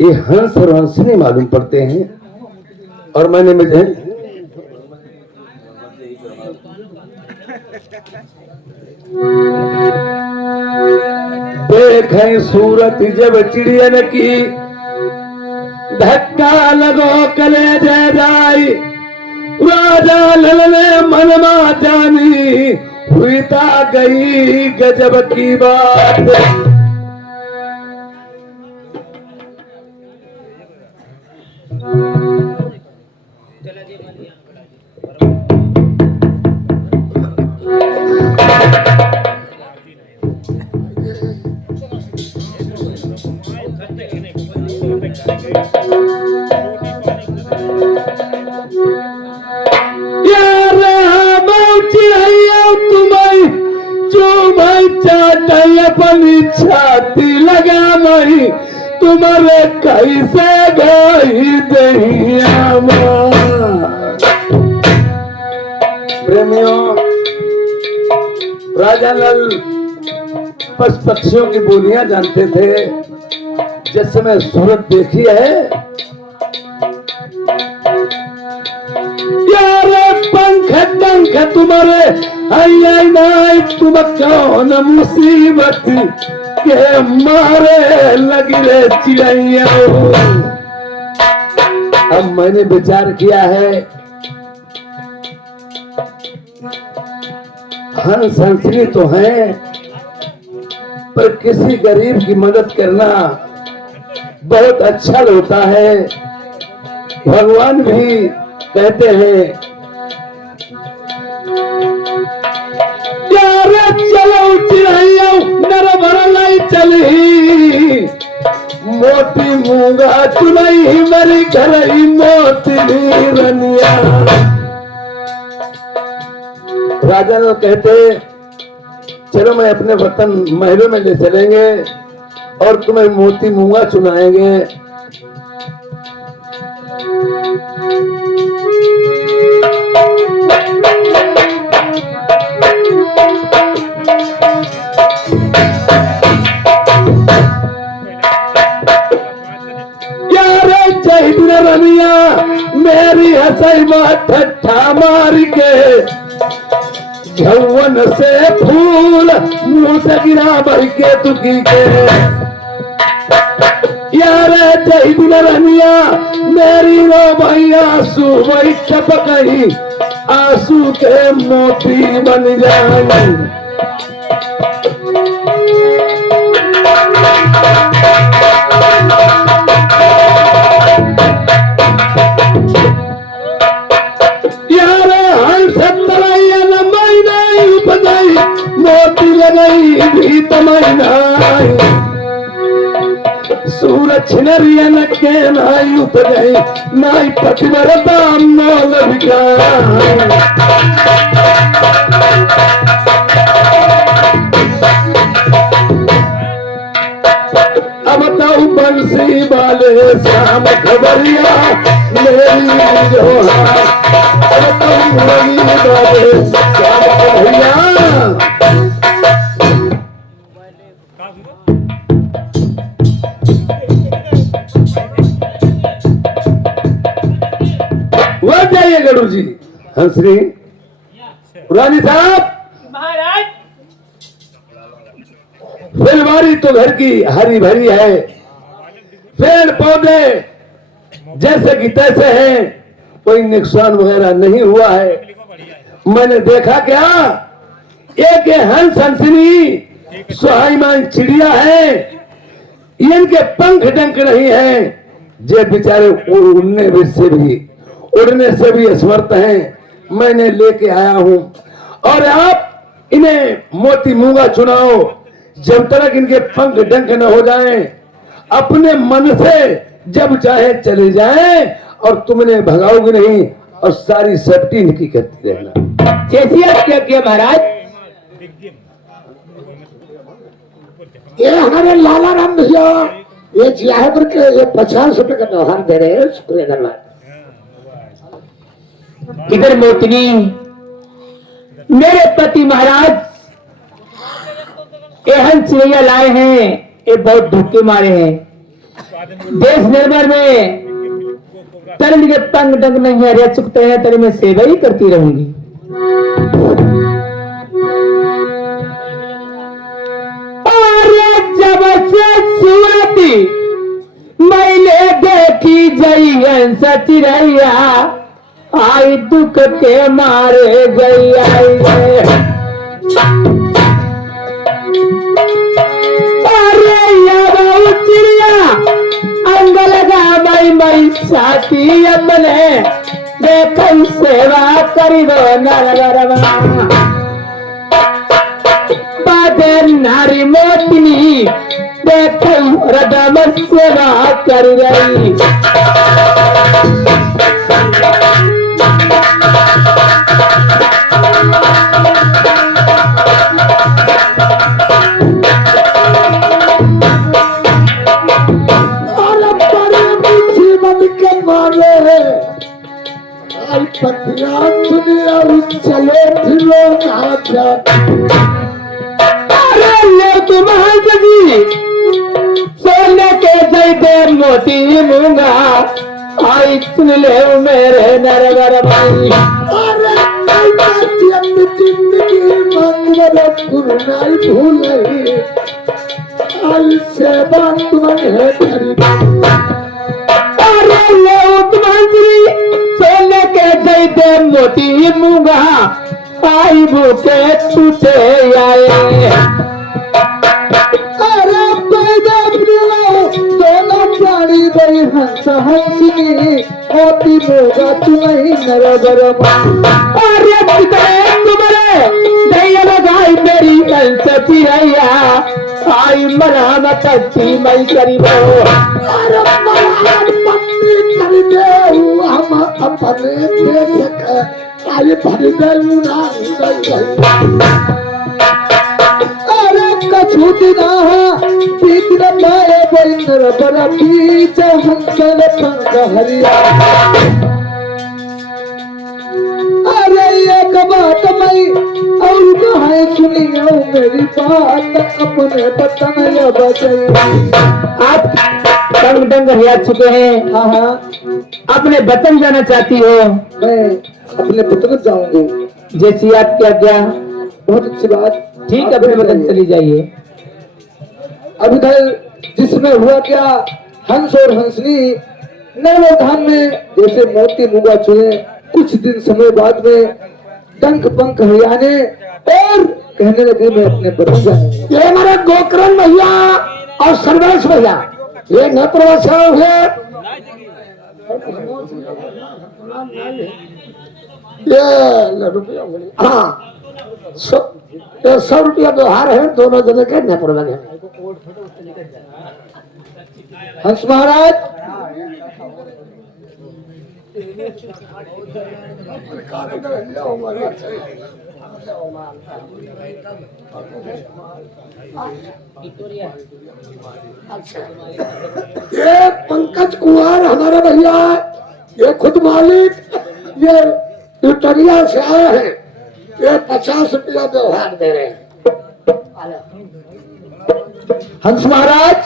ये हंस और हंसनी मालूम पड़ते हैं। और मैंने मुझे देखें सूरत जब चिड़ियन की, धक्का लगो कलेजे जाई, राजा ललने मनमा जानी, हुई ता गई गजब की बात। अपनी छाती लगा मई, तुम्हारे कैसे गई दहिया। प्रेमियों, राजा लाल पशु पक्षियों की बोलियां जानते थे। जिस समय सूरत देखी है, यारे पंख डंख तुम्हारे आई तुम कौन मुसीबत के मारे लगी रे चिड़ैया। अब मैंने विचार किया है, हंस हंसनी तो है, पर किसी गरीब की मदद करना बहुत अच्छा होता है। भगवान भी कहते हैं, यारे चलो चिड़ैया नर भरलाई चली, मोती मूंगा चुनई मेरी घरई मोती रनिया। राजा लोग कहते, चलो मैं अपने वतन महलों में ले चलेंगे और तुम्हें मोती मूंगा चुनाएंगे। रमिया मेरी हंसई ठट्ठा मार के, झवन से फूल मुंह से गिरा भर के दुखी के। यार जय दिन रमिया मेरी रो भैया आंसू वही टपकई, आंसू के मोती बन जाए। मोती लगई भी तमन्नाई, सूरज नरिया नके नाई उपगई, नाई पतिव्रता मोल बिकाई। अब तो बंसी वाले शाम खबरिया मेरी जो है, अब तो बंसी वाले शाम खबरिया। वह जाइए गरुड़ जी। हंसरी रानी साहब, महाराज फुलवारी तो घर की हरी भरी है, पेड़ पौधे जैसे कि तैसे हैं, कोई नुकसान वगैरह नहीं हुआ है। मैंने देखा क्या, एक हंस हंसनी सुहाईमान चिड़िया है, इनके पंख डंक नहीं है, जे बेचारे उड़ने से भी असमर्थ हैं। मैंने लेके आया हूं और आप इन्हें मोती मूंगा चुनाओ, जब तक इनके पंख डंक न हो जाएं, अपने मन से जब चाहे चले जाएं और तुमने भगाओगे नहीं और सारी सेफ्टी इनकी करती रहना। जैसी आप क्या महाराज। ये हमारे लाला राम भैया ये जियापुर के ये 50 रुपए का व्यवहार दे रहे हैं, शुक्रिया धन्यवाद। इधर मोतनी मेरे पति महाराज एहन चिड़ैया लाए हैं, ये बहुत धोखे मारे हैं। देश निर्भर में तरण के पंग डंग नहीं है, रह चुकते हैं तेरे में सेवा ही करती रहूंगी। और जब से सुरती मैंने देखी जई सची रैया, आई दुख के मारे गई आई। अरे चिड़िया अंग लगा मई साथी अपने देख सेवा करिबो नरवरवा। बादे नारी मोतिनी देख रदम सेवा कर रही। चले फिरो अरे ले तुम जी सोने के जैसे मोती मूंगा, आई सुन ले मेरे नरवर भाई। अरे जिंदगी मंगल गुरुनाई भूल आई सेवा तुम्हें करी। अरे ले जी सोने के जैसे मोती मूंगा, आई भूखे छूटे आए। अरे पैदा दोनों प्राणी बड़ी हंस हंसनी होती मोगा तुम्हें नरबर। अरे तुम्हारे दैया लगाई मेरी सची रैया, आई मरामत अच्छी मई करीबो। अरे पत्नी कर दे हम अपने देश का आई भर दे। अरे कछु दिना बीत पाए बंदर बड़ा बीच हंसल पंग हरिया। अरे एक बात मैं और कहाँ सुनियो मेरी बात अपने बतन या बचई। आप तंग डंग हरिया चुके हैं। हाँ हाँ अपने वतन जाना चाहती हो? मैं अपने बतन जाऊंगी। जैसी आपकी आज्ञा। बहुत अच्छी बात। ठीक, अपने वतन चली जाइए। अब इधर जिसमें हुआ क्या, हंस और हंसनी नर्मधान में जैसे मोती मूंगा चुने, कुछ दिन समय बाद में डंक पंख हरियाने और कहने लगे मैं अपने बदल जाऊंगा। ये हमारे गोकरण भैया और सर्वेश भैया ये न प्रवासा हुए। ये रुपया हाँ 100 रुपया व्यवहार है दोनों जने के नेपुर में। हंस महाराज ये पंकज कुमार हमारे भैया, ये खुद मालिक, ये विक्टोरिया से आए हैं। ये 50 रुपया व्यवहार दे रहे हैं। हंस महाराज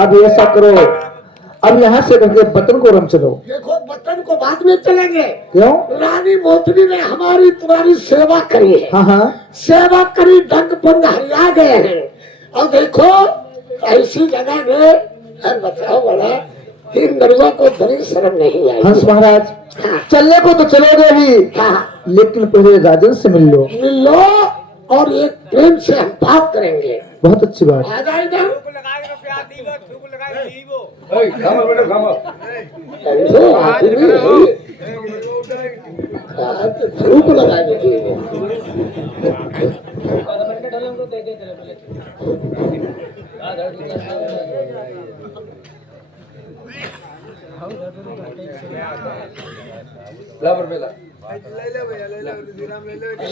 अब ऐसा करो, अब यहाँ से करके बतन को रम चलो। देखो बतन को बाद में चलेंगे। क्यों? रानी मोतनी ने हमारी तुम्हारी सेवा करी है। हाँ हाँ सेवा करी डंक पंग हरिया गए हैं। और देखो ऐसी जगह में बताओ बोला इन गरीबों को बड़ी शर्म नहीं आई। हंस महाराज चलने को तो चलोगे ही, लेकिन पहले राजन से मिल लो। मिल लो और एक प्रेम से हम बात करेंगे। बहुत अच्छी बात। आ जाए इधर। धूप लगाने की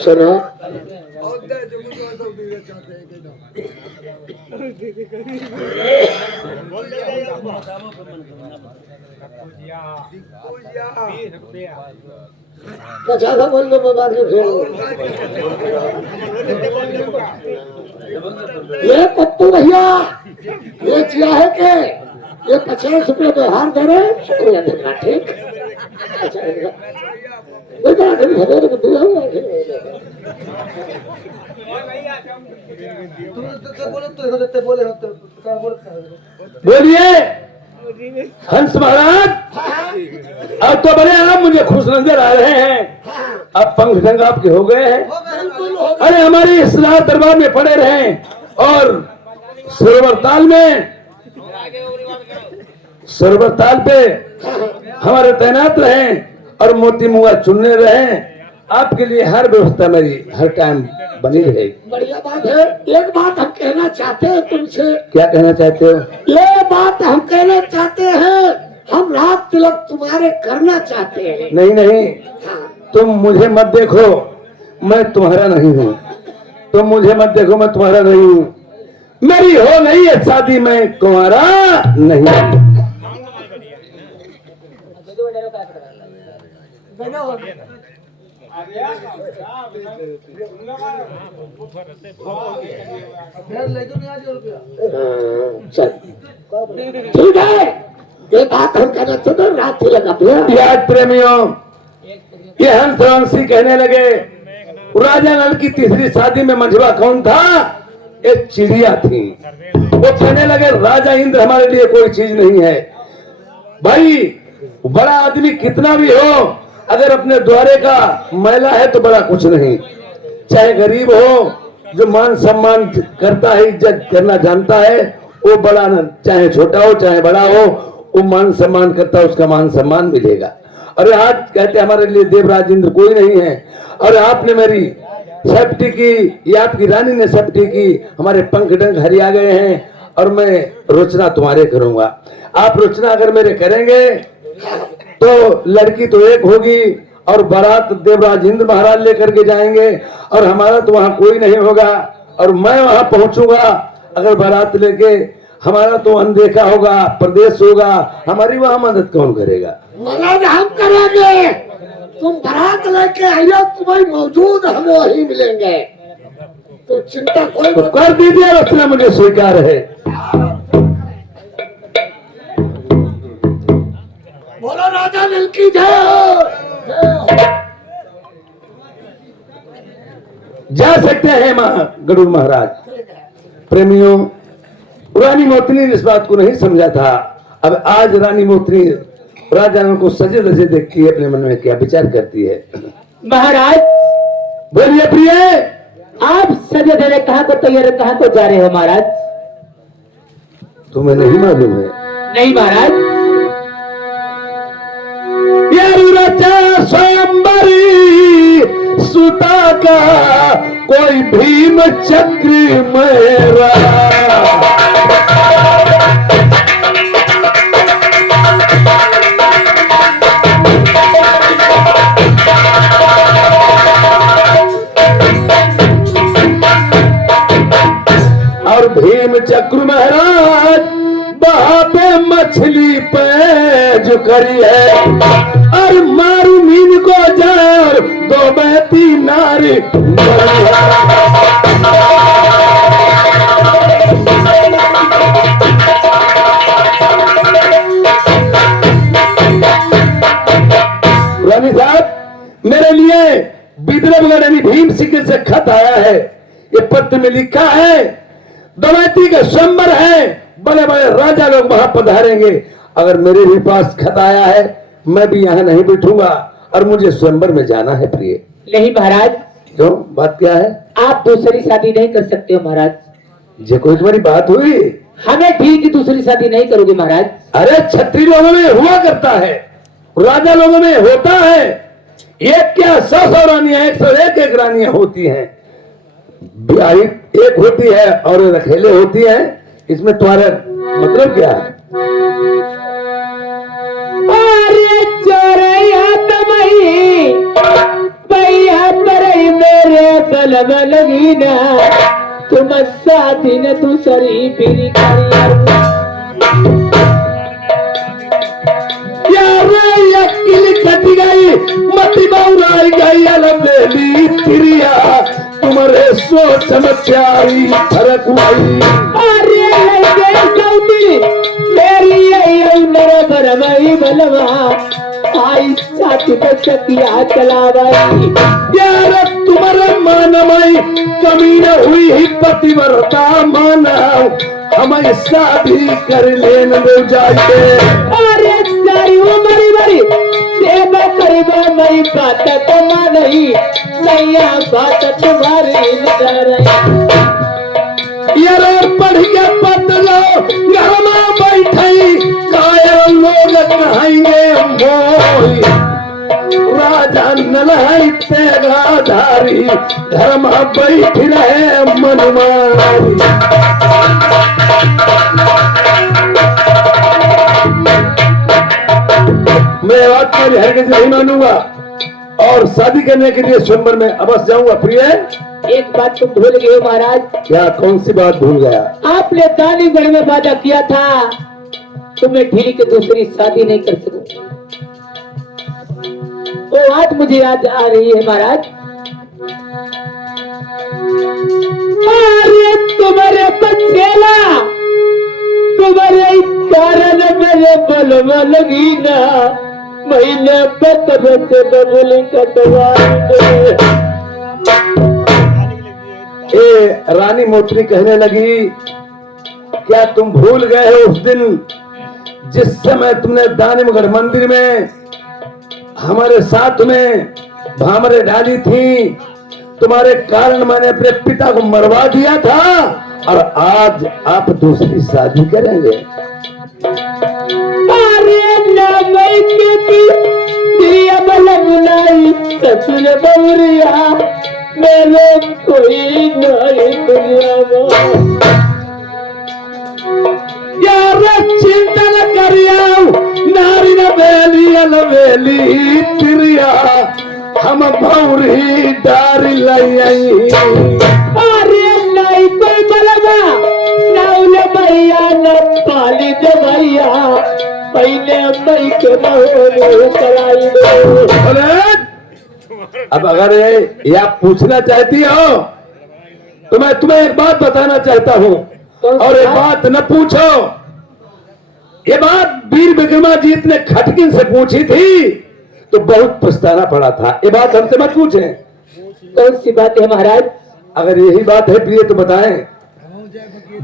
सुनो पचासा बोल दो बाद में फिर ये पत्तू भैया ये चिया है के ये 50 रुपये व्यवहार दे रहे, शुक्रिया देना, ठीक। अच्छा बेटा अभी सवेरे को दिया हुआ बोलिए हंस महाराज, अब तो बड़े आप मुझे खुश नजर आ रहे हैं। अब पंख ढंग आपके हो गए हैं। अरे हमारे इस रात दरबार में पड़े रहे और सरोवर ताल पे हमारे तैनात रहे और मोती मुआ चुनने रहे। आपके लिए हर व्यवस्था मेरी हर टाइम बनी रहेगी। बढ़िया बात है। एक बात हम कहना चाहते हैं तुमसे। क्या कहना चाहते हो? ये बात हम कहना चाहते हैं, हम रात तिलक तुम्हारे करना चाहते हैं। नहीं नहीं, तुम मुझे मत देखो, मैं तुम्हारा नहीं हूँ। तुम मुझे मत देखो, मैं तुम्हारा नहीं हूँ। मेरी हो गई है शादी, मैं कुंवारा नहीं। चल ठीक है, ये बात हम कहना चाहते हैं, रात तिलक अपने। याद प्रेमियों, ये हंसवंशी कहने लगे राजा नल की तीसरी शादी में मंझवा कौन था? एक चिड़िया थी। वो कहने लगे राजा इंद्र हमारे लिए कोई चीज नहीं है। भाई बड़ा आदमी कितना भी हो, अगर अपने द्वारे का मैला है तो बड़ा कुछ नहीं। चाहे गरीब हो, जो मान सम्मान करता है, इज्जत करना जानता है, वो बड़ा न, चाहे छोटा हो चाहे बड़ा हो, वो मान सम्मान करता है, उसका मान सम्मान मिलेगा। अरे आज कहते हमारे लिए देवराज इंद्र कोई नहीं है। और आपने मेरी सेफ्टी की, ये आपकी रानी ने सेफ्टी की, हमारे पंख डंक हरिया गए हैं और मैं रोचना तुम्हारे करूंगा। आप रोचना अगर मेरे करेंगे तो लड़की तो एक होगी और बारात देवराज इंद्र महाराज लेकर के जाएंगे और हमारा तो वहां कोई नहीं होगा। और मैं वहां पहुंचूंगा अगर बारात लेके, हमारा तो अनदेखा होगा, प्रदेश होगा, हमारी वहां मदद कौन करेगा? मदद हम करेंगे। तुम बारात लेके आइए, तुम्हें मौजूद हम वही मिलेंगे, तो चिंता कोई तो कर दीजिए, रचना मुझे स्वीकार है। बोलो राजा नल की जय हो। जा सकते हैं गरुड़ महाराज। प्रेमियों, रानी मोतनी ने इस बात को नहीं समझा था। अब आज रानी मोतनी राजा को सजे धजे देखती है, अपने मन में क्या विचार करती है। महाराज बोलिए प्रिय, आप सजे धजे कहाँ को तैयार, कहाँ को जा रहे हो महाराज? तुम्हें नहीं मालूम है? नहीं महाराज। रचा स्वयंवरी सुता का कोई भीम चक्र मेरा। और भीम चक्र महाराज वहां पे मछली पे जो करी है और मारू मीन को जार दो बैती नारी। रानी साहब, मेरे लिए विद्रवगढ़ यानी भीम सिंह से खत आया है। ये पत्र में लिखा है दमयंती का स्वयंवर है, बड़े बड़े राजा लोग वहां पधारेंगे। अगर मेरे भी पास खत आया है, मैं भी यहाँ नहीं बैठूंगा और मुझे स्वयंवर में जाना है प्रिय। नहीं महाराज। क्यों, बात क्या है? आप दूसरी शादी नहीं कर सकते हो महाराज। ये कोई तुम्हारी बात हुई? हमें ठीक ही दूसरी शादी नहीं करोगे महाराज। अरे क्षत्रिय लोगों में हुआ करता है, राजा लोगों में होता है। एक क्या 100 रानियां, 101 रानियां होती हैं। ब्याही एक होती है और रखेले होती है। इसमें तुम्हारा मतलब क्या है? अरे चोरैया तमई भैया परई मेरे कलम लगी ना, तुम साथी ने दूसरी पीरी कर कट गई मती बउराई गई अलबेली तिरिया, तुम्हारे सोच में प्यारी फर्क हुई। अरे लगे सऊदी तेरी हमारी बलवा आई छाती पे चकिया चलावाई। यार तुम्हारा मानमई कमी न हुई ही पतिव्रता मानव हमें शादी कर लेन दो जाके। अरे सारी उमरी बड़ी सेवा करीबा मई बात तो नहीं सैया बात तुम्हारी नजर। यार और पढ़िया पतलो घर में बैठई कायर लोग कहेंगे मोई राजा नलाई तेगा धारी घर में बैठ रहे मनमारी। मैं बात को हरगिज नहीं मानूंगा और शादी करने के लिए स्वयंवर में अवश्य जाऊंगा। प्रिय एक बात तुम भूल गए हो महाराज। क्या कौन सी बात भूल गया? आपने दानीगढ़ में वादा किया था तुम्हें ढीली की दूसरी शादी नहीं कर सकूं। वो बात मुझे याद आ रही है महाराज। अरे तुम्हारे बचेला तुम्हारे कारण मेरे बलवा लगी ना महीने पकड़ से बबुल कटवाई। ए रानी मोत्री कहने लगी क्या तुम भूल गए हो उस दिन जिस समय तुमने दानिमगढ़ मंदिर में हमारे साथ में भामरे डाली थी? तुम्हारे कारण मैंने अपने पिता को मरवा दिया था और आज आप दूसरी शादी करेंगे। अरे ना मैं की दिया बलमुनाई ससुर बउरिया मेरे कोई नहीं दुनिया में। यार चिंतन करिया नारी न बेली अलवेली तिरिया हम भौरी डारी लई। अरे नहीं कोई बलवा नाउल भैया न पाली दे भैया पहले मई के महोरे कराई दो। बोले अब अगर ये आप पूछना चाहती हो तो मैं तुम्हें एक बात बताना चाहता हूँ और एक बात न पूछो। ये बात वीर विक्रमाजीत ने खटकिन से पूछी थी तो बहुत पछताना पड़ा था। ये बात हमसे मत पूछें। कौन सी बात है महाराज? अगर यही बात है प्रिय तो बताएं।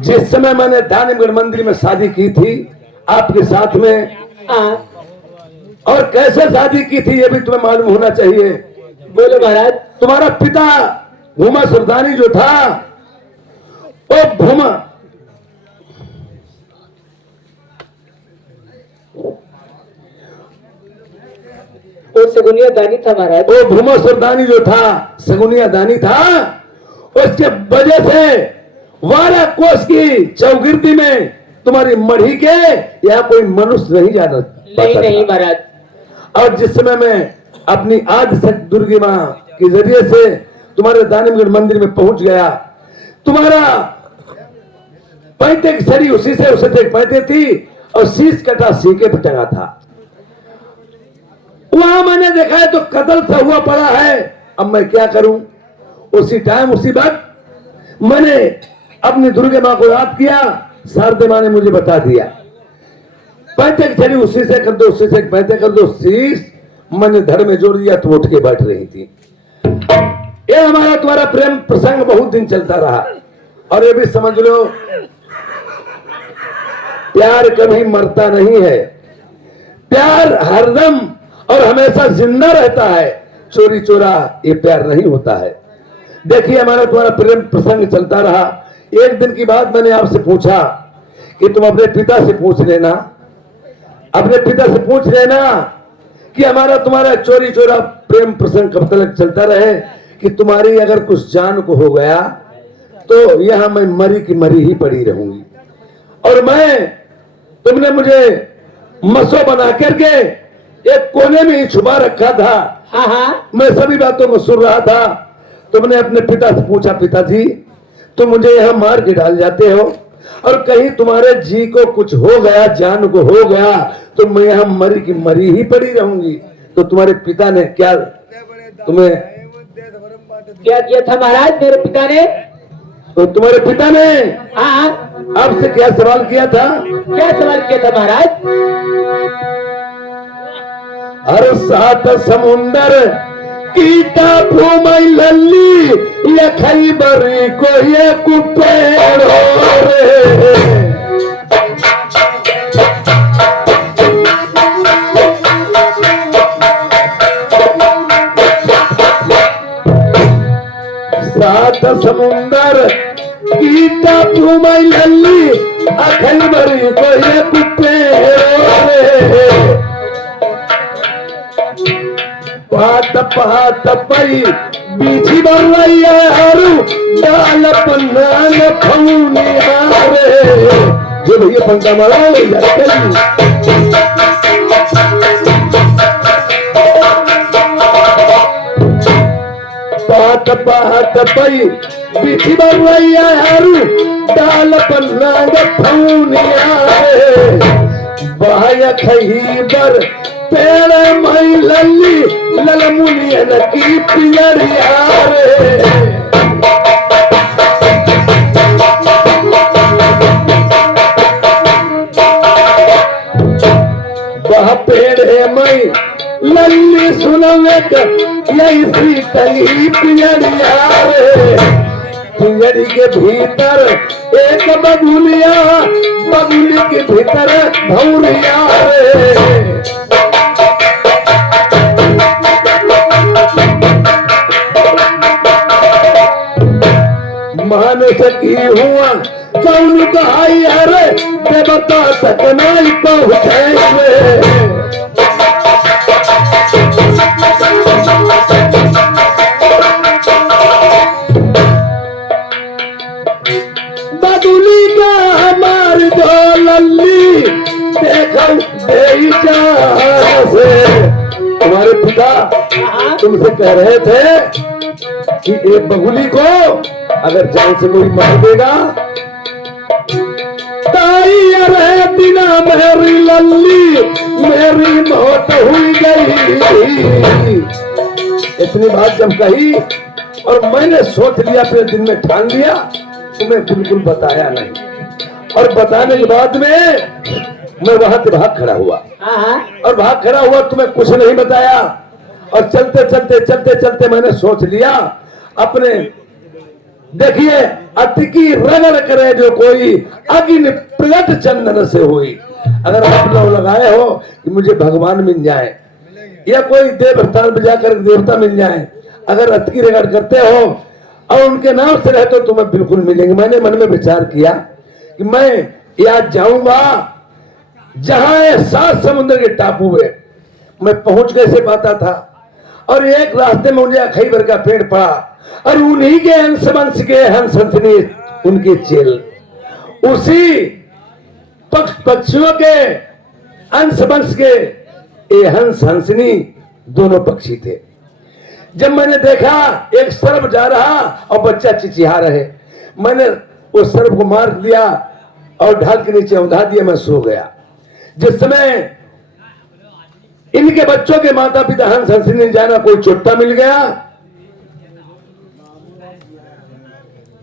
जिस समय मैंने दानिमगढ़ मंदिर में शादी की थी आपके साथ में और कैसे शादी की थी ये भी तुम्हें मालूम होना चाहिए। बोलो महाराज। तुम्हारा पिता भूमा सुल्तानी जो था वो भूमा वो सगुनिया दानी था महाराज। वो भूमा सुल्तानी जो था सगुनिया दानी था। उसके वजह से 12 कोस की चौगिर्दी में तुम्हारी मढ़ी के यहाँ कोई मनुष्य नहीं जाना नहीं महाराज। और जिस समय मैं अपनी आदि शक्ति दुर्गी माँ के जरिए से तुम्हारे दानिमगढ़ मंदिर में पहुंच गया तुम्हारा पैंते की सरी उसी से उसे देख पैंते थी और शीश कटा सीके पे टंगा था। वहां मैंने देखा है तो कत्ल सा हुआ पड़ा है। अब मैं क्या करूं? उसी टाइम उसी वक्त मैंने अपनी दुर्गे माँ को याद किया। शारदे माँ ने मुझे बता दिया पैंते की छड़ी उसी से कर दो उसी से पैंते कर दो। शीश मैंने धड़ में जोड़ दिया तो उठ के बैठ रही थी। ये हमारा तुम्हारा प्रेम प्रसंग बहुत दिन चलता रहा और ये भी समझ लो प्यार कभी मरता नहीं है। प्यार हरदम और हमेशा जिंदा रहता है। चोरी चोरा ये प्यार नहीं होता है। देखिए हमारा तुम्हारा प्रेम प्रसंग चलता रहा। एक दिन की बात मैंने आपसे पूछा कि तुम अपने पिता से पूछ लेना कि हमारा तुम्हारा चोरी चोरा प्रेम प्रसंग कब तक चलता रहे कि तुम्हारी अगर कुछ जान को हो गया तो यहां मैं मरी की मरी ही पड़ी रहूंगी। और तुमने मुझे मसो बना करके एक कोने में ही छुपा रखा था। हाँ मैं सभी बातों को सुन रहा था। तुमने अपने पिता से पूछा पिताजी तुम मुझे यहाँ मार के डाल जाते हो और कहीं तुम्हारे जी को कुछ हो गया जान को हो गया तो मैं यहाँ मरी की मरी ही पड़ी रहूंगी। तो तुम्हारे पिता ने क्या तुम्हें क्या किया था महाराज मेरे पिता ने? तो तुम्हारे पिता ने हाँ आपसे क्या सवाल किया था? क्या सवाल किया था महाराज? हर सात समुंदर की टापू में लल्ली ये खैबर को ये कुपेड़ो रे। सात समुंदर की टापू में लल्ली खैबर को ये कुपेड़ो रे। पात पात पई बीची बरवैया हरू डाल पन्नान फौनिया रे। जो भैया पंखा मारो पात पात पई बीची बरवैया हरू डाल पन्नान फौनिया रे। बाया खैबर पेड़ मई लल्ली ललमुनियन की पियरिया रे। वह पेड़ मई लल्ली सुनवे यही सी तली पियरिया रे। पियरी के भीतर एक बबुलिया, बबुली के भीतर भौरिया रे। मानस की हुआ कौन कहाई अरे देवता तक नहीं पहुंचे हुए। बदुली का हमार दो लल्ली देखो दे से। तुम्हारे पिता तुमसे कह रहे थे कि एक बगुली को अगर जान से कोई मार देगा, ताई अरे बिना मेरी लल्ली मेरी मौत हुई गई। इतनी बात जब कही और मैंने सोच लिया, फिर दिन में ठान लिया, तुम्हें बिल्कुल बताया नहीं। और बताने के बाद में मैं वहां से भाग खड़ा हुआ और भाग खड़ा हुआ, तुम्हें कुछ नहीं बताया। और चलते चलते चलते चलते मैंने सोच लिया अपने, देखिए अतिकी रगड़ करे जो कोई अग्नि प्रगट चंदन से हुई। अगर आप लोग लगाए हो कि मुझे भगवान मिल जाए या कोई देवस्थान में जाकर देवता मिल जाए, अगर अतिकी रगड़ करते हो और उनके नाम से रहते हो तुम्हें बिल्कुल मिलेंगे। मैंने मन में विचार किया कि मैं यहाँ जाऊंगा जहां 7 समुद्र के टापू है, मैं पहुंच कैसे पाता था। और एक रास्ते में मुझे खैबर का पेड़ पड़ा और उन्हीं के हंस वंश के हंस हंसनी उनके चेल, उसी पक्षियों के अंश वंश के ये हंस हंसनी दोनों पक्षी थे। जब मैंने देखा एक सर्प जा रहा और बच्चा चिचिहा रहे, मैंने उस सर्प को मार दिया और ढाल के नीचे उठा दिया, मैं सो गया। जिस समय इनके बच्चों के माता पिता हंस हंसनी जाना कोई चोट्टा मिल गया,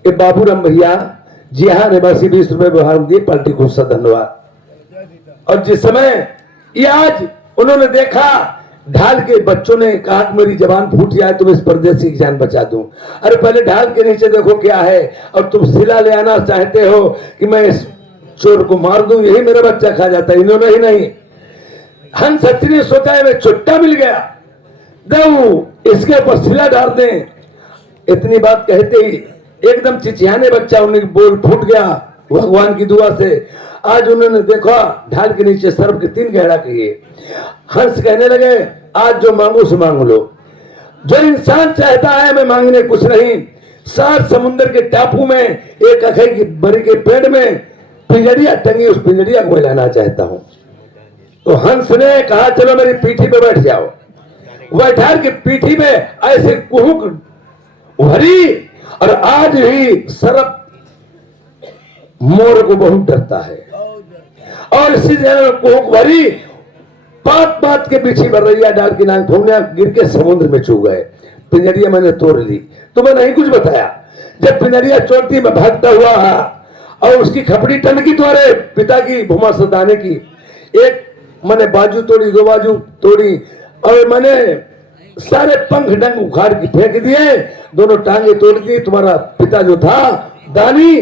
ये बाबूराम भैया जी हाँ निवासी 20 रुपए व्यवहार दिए, पार्टी को सा धन्यवाद। और जिस समय ये आज उन्होंने देखा ढाल के बच्चों ने कहा कि मेरी जबान फूट जाए तुम इस परदेसी की जान बचा दूं। अरे पहले ढाल के नीचे देखो क्या है, और तुम सिला ले आना चाहते हो कि मैं इस चोर को मार दूं, यही मेरा बच्चा खा जाता है। इन्होंने ही नहीं, हंस हंसनी ने सोचा है मैं चुट्टा मिल गया, दो इसके ऊपर सिला डाल दें। इतनी बात कहते ही एकदम चिचियाने बच्चा उन्हें बोल फूट गया भगवान की दुआ से। आज उन्होंने देखा ढाल के नीचे सर्प के 3 गहरा किए। हंस कहने लगे आज जो मांगो सो मांग लो। जो इंसान चाहता है मैं मांगने कुछ नहीं। 7 समुद्र के टापू में एक अखई की बरी के पेड़ में पिंजड़िया टंगी, उस पिंजड़िया को लाना चाहता हूं। तो हंस ने कहा चलो मेरी पीठी पे बैठ जाओ। बैठा के पीठी में ऐसे कुहुक भरी, और आज भी सर्प मोर को बहुत डरता है। और इसी जगह कुहुक भरी, बात बात के पीछे बर्रैया डाल के नाक फूंकने गिर के समुद्र में छू गए। पिंजड़िया मैंने तोड़ ली, तुम्हें नहीं कुछ बताया। जब पिंजड़िया चोटी में भागता हुआ और उसकी खपड़ी टनकी तुम्हारे पिता की भूमा सताने की, एक मैंने बाजू तोड़ी, 2 बाजू तोड़ी, और मैंने सारे पंख डंग उखाड़ के फेंक दिए, दोनों टांगे तोड़ दी। तुम्हारा पिता जो था दानी,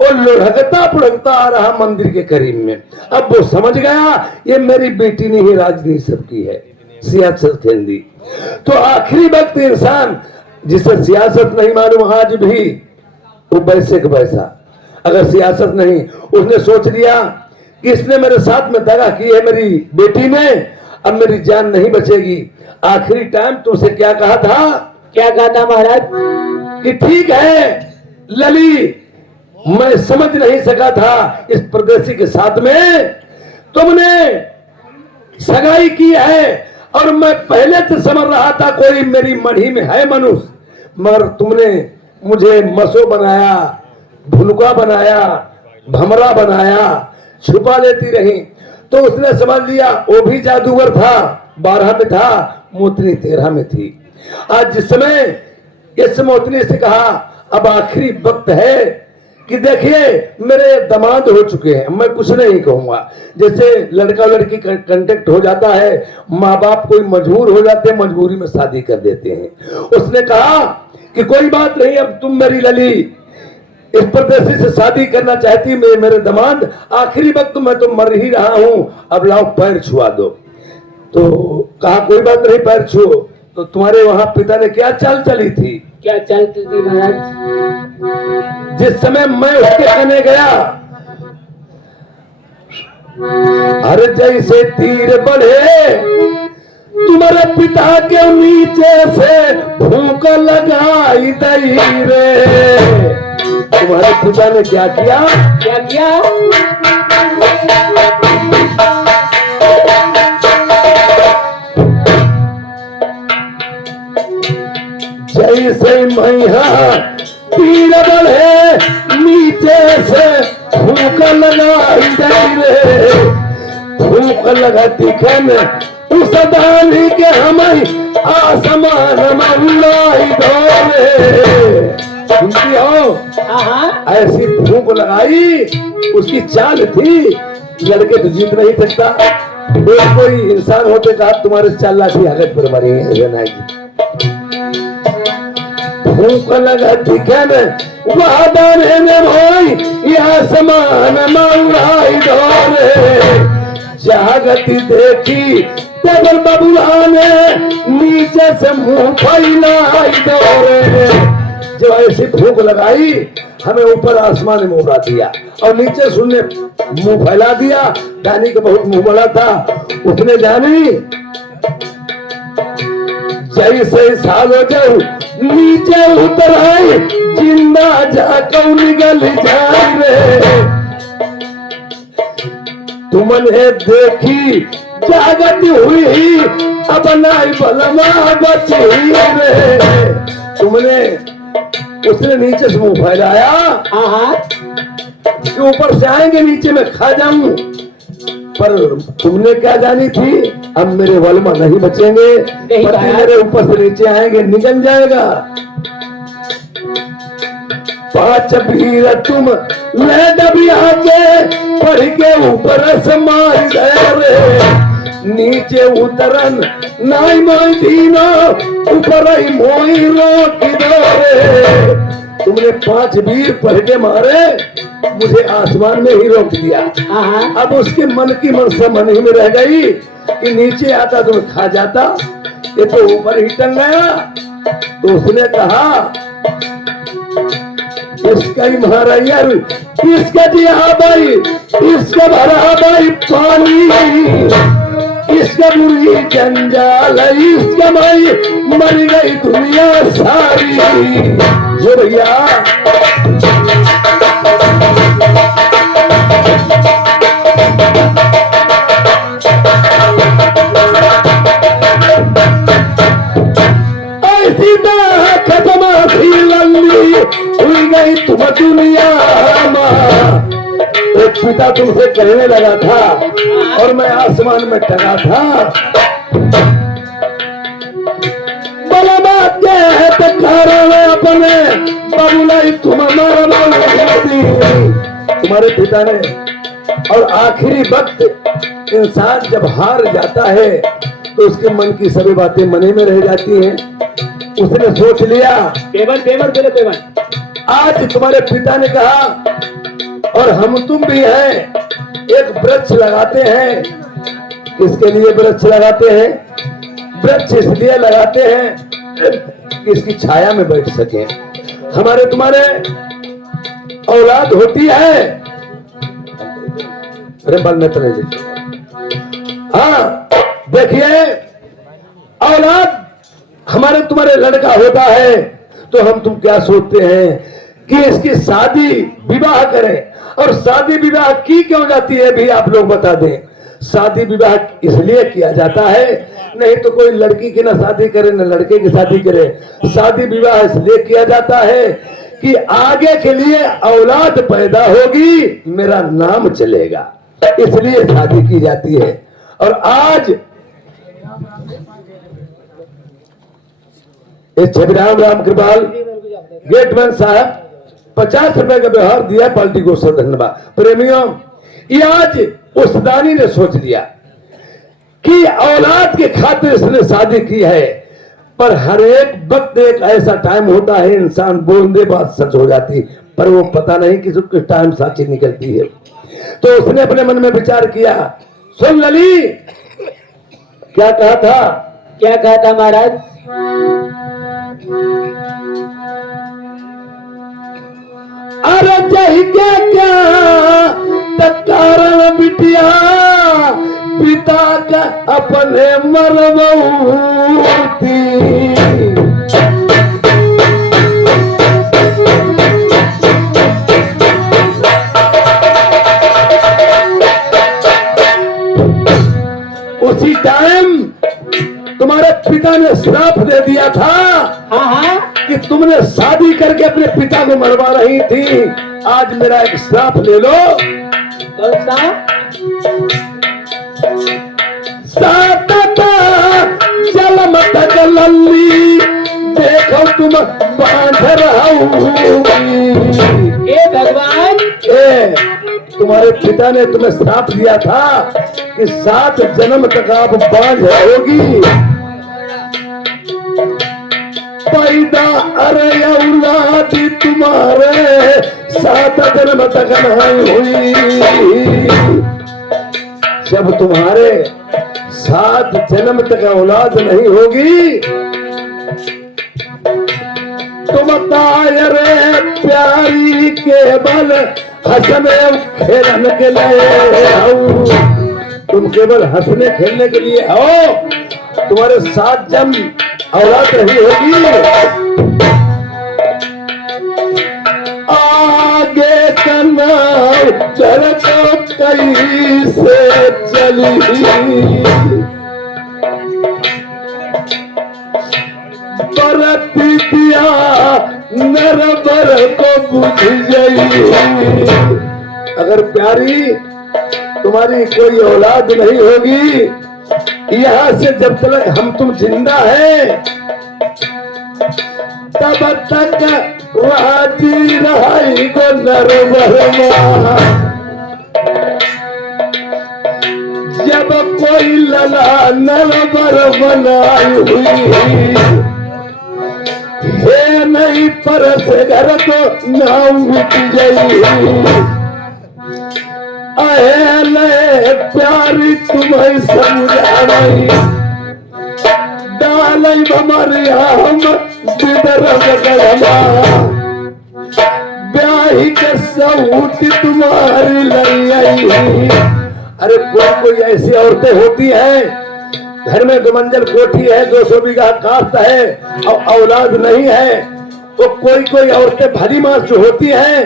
और लुढ़कता पुढ़कता आ रहा मंदिर के करीब में। अब वो समझ गया ये मेरी बेटी ने ही राजनीति सबकी है, सियासत खेल दी। तो आखिरी वक्त इंसान जिसे सियासत नहीं मालूम आज भी वो वैसे का वैसा, अगर सियासत नहीं, उसने सोच लिया कि इसने मेरे साथ में दगा की है मेरी बेटी ने, अब मेरी जान नहीं बचेगी। आखिरी टाइम तुमसे क्या कहा था? क्या कहा था महाराज? कि ठीक है लली, मैं समझ नहीं सका था इस परदेसी के साथ में तुमने सगाई की है, और मैं पहले से समझ रहा था कोई मेरी मढ़ी में है मनुष्य, मगर तुमने मुझे मसो बनाया, भुलका बनाया, भमरा बनाया, छुपा लेती रही। तो उसने समझ लिया वो भी जादूगर था, 12 में था, मोतनी 13 में थी। आज जिस समय इस मोतनी से कहा अब आखिरी वक्त है कि देखिए मेरे दामाद हो चुके हैं, मैं कुछ नहीं कहूंगा। जैसे लड़का लड़की कांटेक्ट हो जाता है, माँ बाप कोई मजबूर हो जाते हैं, मजबूरी में शादी कर देते हैं। उसने कहा कि कोई बात नहीं, अब तुम मेरी लली इस परदेसी से शादी करना चाहती, मेरे दामाद, आखिरी वक्त में तो मर ही रहा हूं, अब लाओ पैर छुआ दो। तो कहा कोई बात नहीं, पैर छुओ। तो तुम्हारे वहां पिता ने क्या चाल चली थी? क्या चलती थी महाराज? जिस समय मैं उसके कहने गया, अरे जैसे तीर बढ़े तुम्हारे पिता के नीचे से भूख लगाई दई रे। तुम्हारे पिता ने क्या किया? क्या किया? जैसे मैया तीर बढ़े नीचे से भूख लगाई दई रे। भूख लगती खन उस दानी के हमें आसमान मंगाई दो रे। सुनती हो? हाँ। ऐसी भूख लगाई, उसकी चाल थी, लड़के तो जीत नहीं सकता। कोई इंसान होते कहा तुम्हारे चाल की हालत पर मरी है, भूख लगती क्या वादा ने भाई यह समान मौराई दौरे। जागती देखी तेवर बबुआ ने नीचे से मुंह फैलाई दौरे। जब ऐसी भूख लगाई हमें ऊपर आसमान में उड़ा दिया और नीचे सुनने मुंह फैला दिया। दानी का बहुत मुंह बड़ा था, उसने जानी जैसे सालो जाऊ नीचे उतर आई जिंदा जाकर निकल जाए रे। तुमने देखी जागती हुई अब नाई बलमा बची रे। तुमने उसने नीचे से मुंह फैलाया, कि ऊपर से आएंगे नीचे में खा जाऊं, पर तुमने क्या जानी थी अब मेरे वलमा नहीं बचेंगे, पति मेरे ऊपर से नीचे आएंगे निकल जाएगा। 5 भीड़ तुम ले डबी आके पढ़ के ऊपर से मार रे। नीचे उतरन नाई मोई दीनो ऊपर ही मोई रोक दो रे। तुमने 5 वीर पढ़ के मारे, मुझे आसमान में ही रोक दिया। अब उसके मन की मनसा मन ही में रह गई कि नीचे आता तो खा जाता, ये तो ऊपर ही टंग गया। तो उसने कहा इसका ही मारा यार, इसका दिया भाई, इसका भरा भाई पानी, इसका बुरी जंजाल, इसका भाई मर गई दुनिया सारी। जो भैया ऐसी तरह खत्म थी लल्ली हुई गई तुम दुनिया। एक पिता तुमसे कहने लगा था और मैं आसमान में टंगा था। बला बात क्या है तो कारण अपने बबुलाई तुम तुम्हारे पिता ने। और आखिरी वक्त इंसान जब हार जाता है तो उसके मन की सभी बातें मने में रह जाती हैं। उसने सोच लिया पेवन पेवन तेरे पेवन। आज तुम्हारे पिता ने कहा और हम तुम भी हैं, एक वृक्ष लगाते हैं। किसके लिए वृक्ष लगाते हैं? वृक्ष इसलिए लगाते हैं कि इसकी छाया में बैठ सके। हमारे तुम्हारे औलाद होती है, अरे बल नेत्र हाँ देखिए, औलाद हमारे तुम्हारे लड़का होता है तो हम तुम क्या सोचते हैं कि इसकी शादी विवाह करें। और शादी विवाह की क्यों जाती है भी आप लोग बता दें। शादी विवाह इसलिए किया जाता है, नहीं तो कोई लड़की की ना शादी करे ना लड़के की शादी करे। शादी विवाह इसलिए किया जाता है कि आगे के लिए औलाद पैदा होगी, मेरा नाम चलेगा, इसलिए शादी की जाती है। और आज इस छबिराम राम कृपाल गेटमैन साहब 50 रुपए का व्यवहार दिया, पार्टी को सब धन्यवाद। प्रेमियों, ये आज उस दानी ने सोच लिया कि औलाद के खातिर इसने शादी की है, पर हर एक वक्त एक ऐसा टाइम होता है इंसान बोल दे बात सच हो जाती, पर वो पता नहीं कि किस टाइम साची निकलती है। तो उसने अपने मन में विचार किया, सुन लली क्या कहा था? क्या कहा था महाराज? अरे जही के क्या कारण बिटिया पिता का अपने मरबूती। उसी टाइम तुम्हारे पिता ने श्राप दे दिया था हाँ कि तुमने शादी करके अपने पिता को मरवा रही थी। आज मेरा एक श्राप ले लो। कौन सा? सातता जलम तक लल्ली देखो तुम बांध ए भगवान, तुम्हारे पिता ने तुम्हें श्राप दिया था कि 7 जन्म तक आप बांझ होगी। पैदा अरे औलाद तुम्हारे 7 जन्म तक नहीं हुई। जब तुम्हारे 7 जन्म तक औलाद नहीं होगी, तुम रे प्यारी केवल हंसने खेलने के लिए आओ। तुम केवल हंसने खेलने के लिए आओ, तुम्हारे 7 जन्म औलाद नहीं होगी। आगे करना चल तो कहीं से चली, बरत दिया नरबर को बुझ गई। अगर प्यारी तुम्हारी कोई औलाद नहीं होगी, यहाँ से जब तक हम तुम जिंदा हैं तब तक राजी रहाई को नरबर। जब कोई लला नरबर बनाई हुई हे नहीं पर से घर को नाव मिट गई। अले प्यारी तुम्हें समझाई डाल हमारे हम जिधर ब्याही के सऊती तुम्हारी लई। अरे कोई ऐसी औरतें होती हैं घर में 2 मंजिल कोठी है, 200 बीघा काश्त है और औलाद नहीं है, तो कोई औरतें भली मास जो होती हैं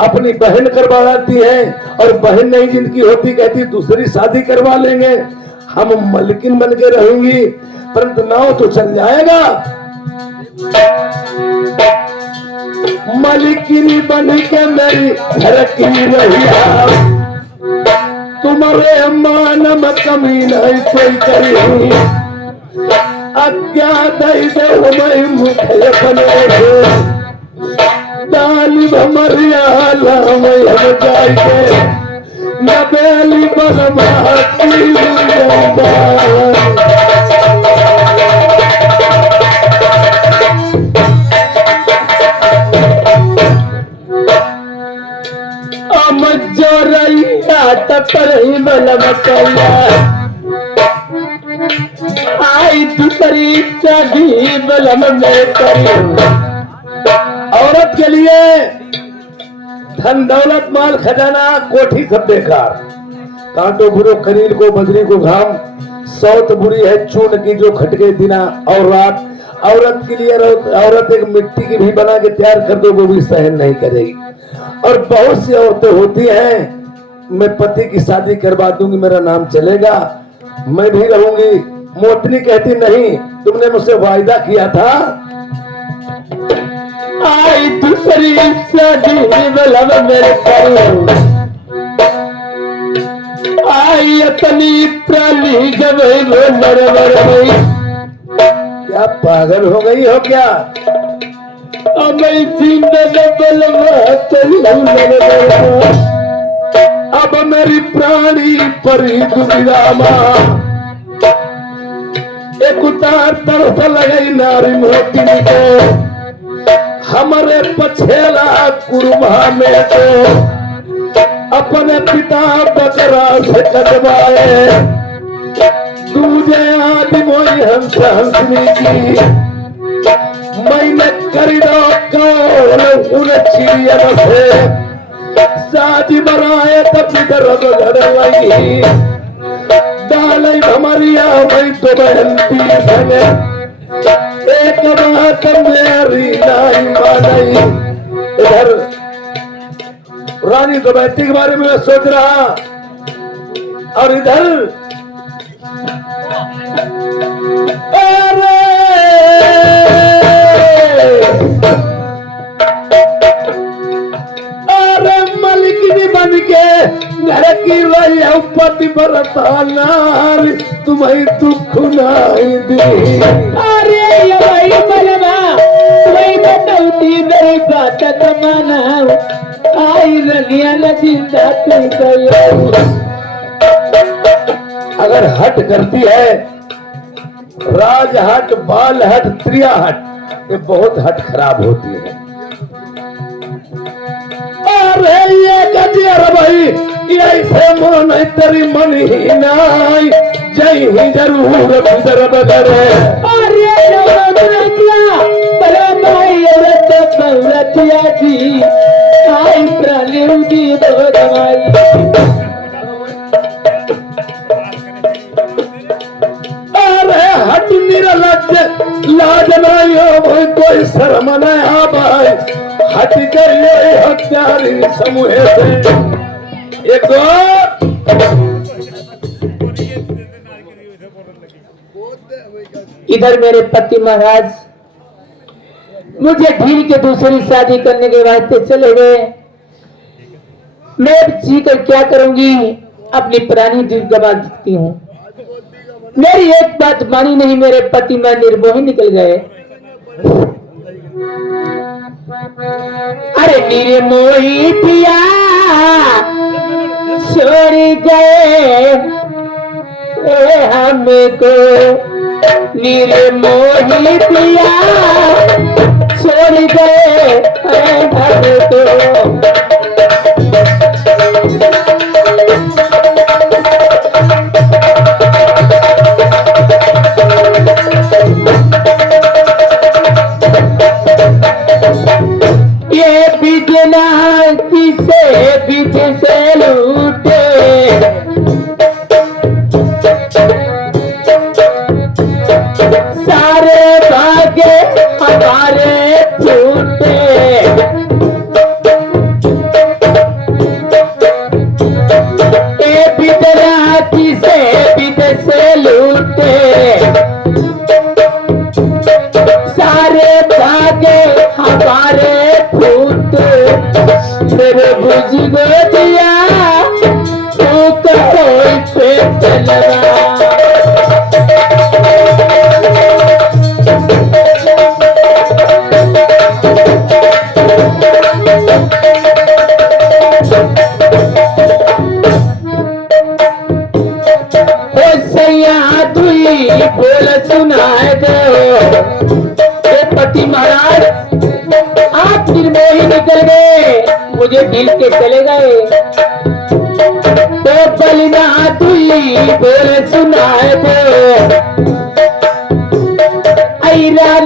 अपनी बहन करवा लाती हैं, और बहन नहीं जिनकी होती कहती दूसरी शादी करवा लेंगे, हम मलकिन बन के रहेंगी, परंतु नाव तो चल जाएगा। मलिकिनी बन के मेरी घर की रहिया, तुम्हारे मान में कमी नहीं कोई करी। अज्ञात मैं मुखे बने डाली भमरिया हम जाए नबेली बलमा पर ही बलम करिया आई दूसरी शादी बलम में करिया। औरत के लिए धन दौलत माल खजाना कोठी सब बेकार। कांटो बुरो करील को बदरी को घाम, सौत बुरी है चून की जो खटके दिना और रात। औरत के लिए औरत एक मिट्टी की भी बना के तैयार कर दो वो भी सहन नहीं करेगी। और बहुत सी औरतें होती हैं, मैं पति की शादी करवा दूंगी मेरा नाम चलेगा, मैं भी रहूंगी। मोतनी कहती नहीं, तुमने मुझसे वायदा किया था। आई दूसरी शादी बलम मेरे करिया आई अपनी प्राणी जब वो नरवर हुई। क्या पागल हो गई हो क्या? अब मेरी प्राणी परी दुविरामा एक उतार तरस लगी नारी मोती को हमारे पछेला कुर्मा में तो अपने पिता बकरा से कटवाए दूजे आदमी हंस हंसनी की मैंने करीडो कौन उन चिड़ियन से साजी बनाए तब इधर घर लगी डाले हमारिया मैं तो बहनती संगे एक बात मेरी नहीं मानी। इधर रानी दुबैती के बारे में मैं सोच रहा और इधर अरे मलिकिनी बन के घर की रही पति बरता नारी तुम्हें दुख नहीं दी। अरे ये भाई बलमा वही बताऊती मेरी बात कमाना आई रनिया लजिंदा तुम कहो। अगर हट करती है राज हट बाल हट त्रिया हट ये बहुत हट खराब होती है। अरे ये गजियर भाई ऐसे मन तेरी मन ही नाई जय ही जरूर भीतर बगरे। अरे भाई औरत बहुरतिया जी आई प्राणी उदी दवाई। अरे हट निरलज लाज नहीं हो कोई शर्म नहीं आ भाई हट गई हत्यारी समूह से एक इधर मेरे पति महाराज मुझे ढील के दूसरी शादी करने के वास्ते चले गए। मैं जी कर क्या करूंगी, अपनी प्राणी जीव गवा सकती हूँ। मेरी एक बात मानी नहीं, मेरे पति मैं निर्मोही निकल गए। अरे निर्मोही पिया छोड़ गए हमको, निर्मोही पिया छोड़ गए हमको। ये बिजना किसे बिज से लूटे, सारे भागे हमारे छूटे। ये बिजना किसे बिज से लूटे, सारे भागे हमारे फूट। मेरे बुझ गो दिया तू कहो पे चलना। बोल सुनाए दो पति महाराज, आप निर्मोही निकल गए, मुझे ढील के चले गए। तो चलना तुई बोल सुनाए दो ऐरा